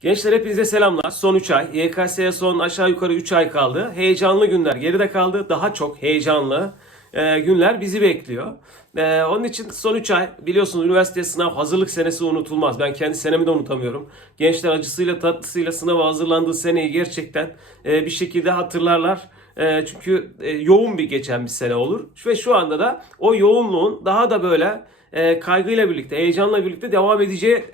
Gençler hepinize selamlar. Son 3 ay. YKS'ye son aşağı yukarı 3 ay kaldı. Heyecanlı günler geride kaldı. Daha çok heyecanlı e, günler bizi bekliyor. E, onun için son 3 ay biliyorsunuz üniversite sınav hazırlık senesi unutulmaz. Ben kendi senemi de unutamıyorum. Gençler acısıyla tatlısıyla sınava hazırlandığı seneyi gerçekten e, bir şekilde hatırlarlar. E, çünkü e, yoğun bir geçen bir sene olur. Ve şu anda da o yoğunluğun daha da böyle e, kaygıyla birlikte, heyecanla birlikte devam edeceği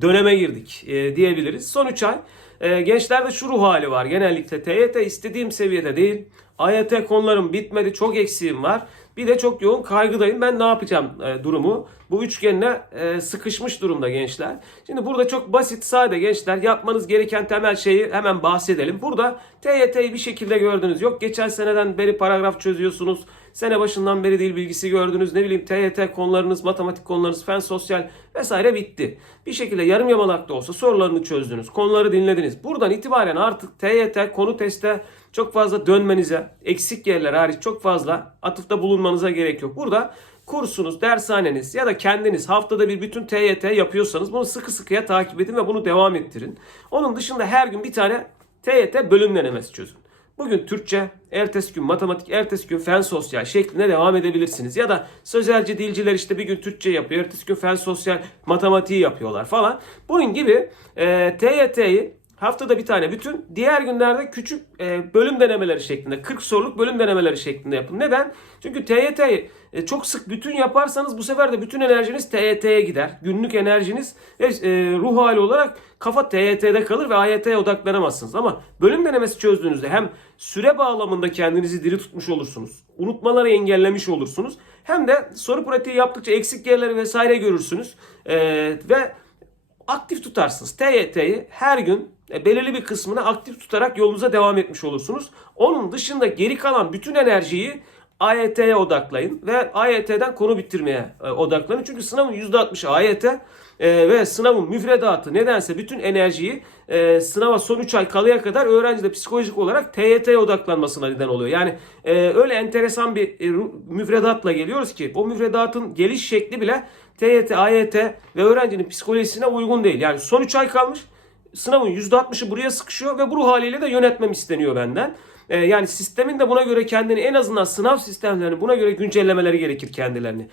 döneme girdik e, diyebiliriz. Son 3 ay e, gençlerde şu ruh hali var. Genellikle TYT istediğim seviyede değil. AYT konularım bitmedi. Çok eksiğim var. Bir de çok yoğun kaygıdayım. Ben ne yapacağım e, durumu. Bu üçgenine e, sıkışmış durumda gençler. Şimdi burada çok basit, sade gençler. Yapmanız gereken temel şeyi hemen bahsedelim. Burada TYT'yi bir şekilde gördünüz. Yok geçen seneden beri paragraf çözüyorsunuz. Sene başından beri dil bilgisi gördünüz. Ne bileyim TYT konularınız, matematik konularınız, fen sosyal vesaire bitti. Bir şekilde yarım yamalak da olsa sorularını çözdünüz. Konuları dinlediniz. Buradan itibaren artık TYT konu teste çok fazla dönmenize, eksik yerler hariç çok fazla atıfta bulunmanıza gerek yok. Burada kursunuz, dershaneniz ya da kendiniz haftada bir bütün TYT yapıyorsanız bunu sıkı sıkıya takip edin ve bunu devam ettirin. Onun dışında her gün bir tane TYT bölüm denemesi çözün. Bugün Türkçe, ertesi gün matematik, ertesi gün fen sosyal şeklinde devam edebilirsiniz. Ya da sözelci dilciler işte bir gün Türkçe yapıyor, ertesi gün fen sosyal matematiği yapıyorlar falan. Bunun gibi e, TYT'yi haftada bir tane bütün, diğer günlerde küçük e, bölüm denemeleri şeklinde, 40 soruluk bölüm denemeleri şeklinde yapın. Neden? Çünkü TYT'yi e, çok sık bütün yaparsanız bu sefer de bütün enerjiniz TYT'ye gider. Günlük enerjiniz ve e, ruh hali olarak kafa TYT'de kalır ve AYT'ye odaklanamazsınız. Ama bölüm denemesi çözdüğünüzde hem süre bağlamında kendinizi diri tutmuş olursunuz. Unutmaları engellemiş olursunuz. Hem de soru pratiği yaptıkça eksik yerleri vesaire görürsünüz. E, ve aktif tutarsınız. TYT'yi her gün belirli bir kısmını aktif tutarak yolunuza devam etmiş olursunuz. Onun dışında geri kalan bütün enerjiyi AYT'ye odaklayın ve AYT'den konu bitirmeye e, odaklanın. Çünkü sınavın %60'ı AYT e, ve sınavın müfredatı nedense bütün enerjiyi e, sınava son 3 ay kalıya kadar öğrenci de psikolojik olarak TYT'ye odaklanmasına neden oluyor. Yani e, öyle enteresan bir e, müfredatla geliyoruz ki o müfredatın geliş şekli bile TYT, AYT ve öğrencinin psikolojisine uygun değil. Yani son 3 ay kalmış sınavın %60'ı buraya sıkışıyor ve bu ruh haliyle de yönetmem isteniyor benden. Ee, yani sistemin de buna göre kendini en azından sınav sistemlerini buna göre güncellemeleri gerekir kendilerini.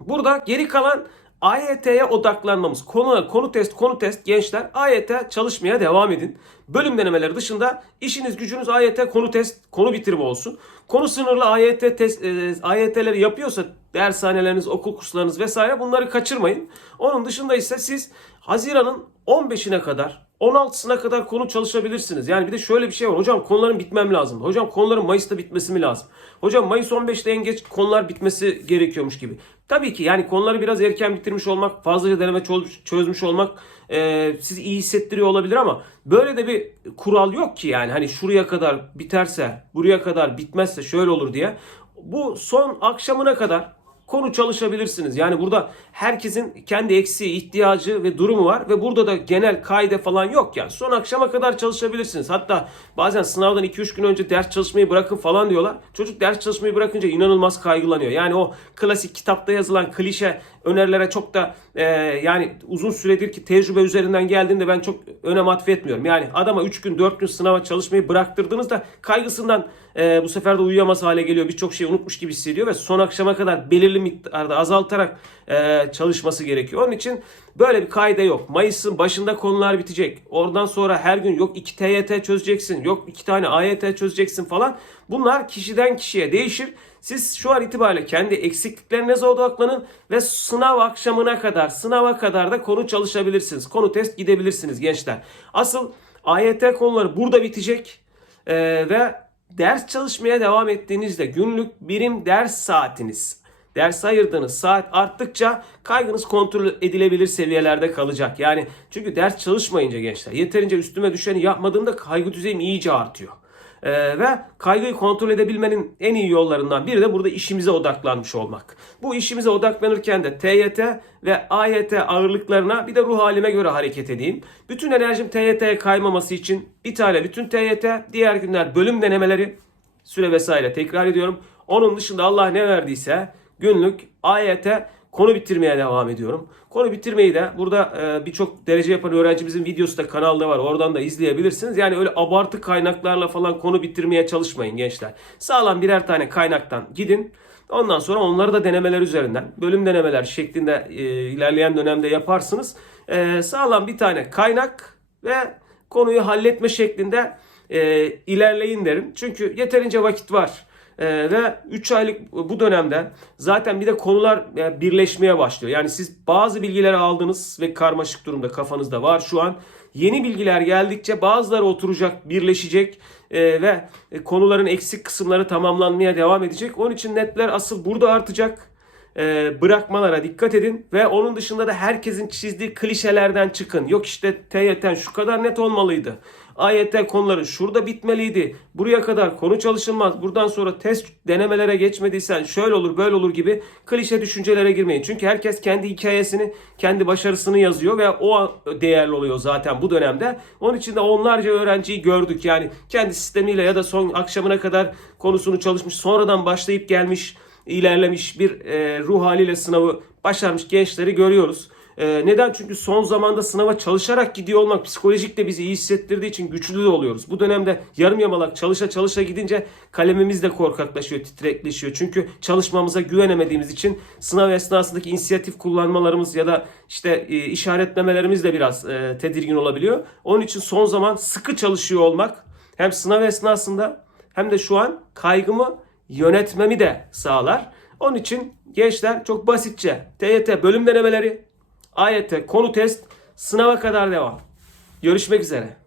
Burada geri kalan AYT'ye odaklanmamız. Konu, konu test, konu test gençler AYT çalışmaya devam edin. Bölüm denemeleri dışında işiniz gücünüz AYT konu test, konu bitirme olsun. Konu sınırlı AYT test, e, AYT'leri yapıyorsa dershaneleriniz, okul kurslarınız vesaire bunları kaçırmayın. Onun dışında ise siz Haziran'ın 15'ine kadar 16'sına kadar konu çalışabilirsiniz. Yani bir de şöyle bir şey var. Hocam konuların bitmem lazım. Hocam konuların Mayıs'ta bitmesi mi lazım? Hocam Mayıs 15'te en geç konular bitmesi gerekiyormuş gibi. Tabii ki yani konuları biraz erken bitirmiş olmak, fazlaca deneme çöz- çözmüş olmak e, sizi iyi hissettiriyor olabilir ama böyle de bir kural yok ki yani hani şuraya kadar biterse, buraya kadar bitmezse şöyle olur diye. Bu son akşamına kadar konu çalışabilirsiniz. Yani burada herkesin kendi eksiği, ihtiyacı ve durumu var ve burada da genel kaide falan yok yani. Son akşama kadar çalışabilirsiniz. Hatta bazen sınavdan 2-3 gün önce ders çalışmayı bırakın falan diyorlar. Çocuk ders çalışmayı bırakınca inanılmaz kaygılanıyor. Yani o klasik kitapta yazılan klişe önerilere çok da e, yani uzun süredir ki tecrübe üzerinden geldiğinde ben çok önem atfetmiyorum. Yani adama 3 gün 4 gün sınava çalışmayı bıraktırdığınızda kaygısından e, bu sefer de uyuyamaz hale geliyor. Birçok şeyi unutmuş gibi hissediyor ve son akşama kadar belirli miktarda azaltarak e, çalışması gerekiyor. Onun için böyle bir kaide yok. Mayıs'ın başında konular bitecek. Oradan sonra her gün yok 2 TYT çözeceksin, yok 2 tane AYT çözeceksin falan. Bunlar kişiden kişiye değişir. Siz şu an itibariyle kendi eksikliklerinize odaklanın ve sınav akşamına kadar, sınava kadar da konu çalışabilirsiniz. Konu test gidebilirsiniz gençler. Asıl AYT konuları burada bitecek Ee, ve ders çalışmaya devam ettiğinizde günlük birim ders saatiniz, ders ayırdığınız saat arttıkça kaygınız kontrol edilebilir seviyelerde kalacak. Yani çünkü ders çalışmayınca gençler yeterince üstüme düşeni yapmadığımda kaygı düzeyim iyice artıyor. Ee, ve kaygıyı kontrol edebilmenin en iyi yollarından biri de burada işimize odaklanmış olmak. Bu işimize odaklanırken de TYT ve AYT ağırlıklarına bir de ruh halime göre hareket edeyim. Bütün enerjim TYT'ye kaymaması için bir tane bütün TYT, diğer günler bölüm denemeleri, süre vesaire tekrar ediyorum. Onun dışında Allah ne verdiyse günlük AYT konu bitirmeye devam ediyorum. Konu bitirmeyi de burada e, birçok derece yapan öğrencimizin videosu da kanalda var. Oradan da izleyebilirsiniz. Yani öyle abartı kaynaklarla falan konu bitirmeye çalışmayın gençler. Sağlam birer tane kaynaktan gidin. Ondan sonra onları da denemeler üzerinden, bölüm denemeler şeklinde e, ilerleyen dönemde yaparsınız. E, sağlam bir tane kaynak ve konuyu halletme şeklinde ilerleyin derim. Çünkü yeterince vakit var. E, ve 3 aylık bu dönemde zaten bir de konular e, birleşmeye başlıyor. Yani siz bazı bilgileri aldınız ve karmaşık durumda kafanızda var şu an. Yeni bilgiler geldikçe bazıları oturacak, birleşecek e, ve e, konuların eksik kısımları tamamlanmaya devam edecek. Onun için netler asıl burada artacak. E, bırakmalara dikkat edin ve onun dışında da herkesin çizdiği klişelerden çıkın. Yok işte TYT'n şu kadar net olmalıydı. AYT konuları şurada bitmeliydi. Buraya kadar konu çalışılmaz. Buradan sonra test denemelere geçmediysen şöyle olur böyle olur gibi klişe düşüncelere girmeyin. Çünkü herkes kendi hikayesini, kendi başarısını yazıyor ve o değerli oluyor zaten bu dönemde. Onun için de onlarca öğrenciyi gördük. Yani kendi sistemiyle ya da son akşamına kadar konusunu çalışmış, sonradan başlayıp gelmiş, ilerlemiş bir e, ruh haliyle sınavı başarmış gençleri görüyoruz. Ee, neden? Çünkü son zamanda sınava çalışarak gidiyor olmak psikolojik de bizi iyi hissettirdiği için güçlü de oluyoruz. Bu dönemde yarım yamalak çalışa çalışa gidince kalemimiz de korkaklaşıyor, titrekleşiyor. Çünkü çalışmamıza güvenemediğimiz için sınav esnasındaki inisiyatif kullanmalarımız ya da işte e, işaretlemelerimiz de biraz e, tedirgin olabiliyor. Onun için son zaman sıkı çalışıyor olmak hem sınav esnasında hem de şu an kaygımı yönetmemi de sağlar. Onun için gençler çok basitçe TYT bölüm denemeleri, AYT konu test sınava kadar devam. Görüşmek üzere.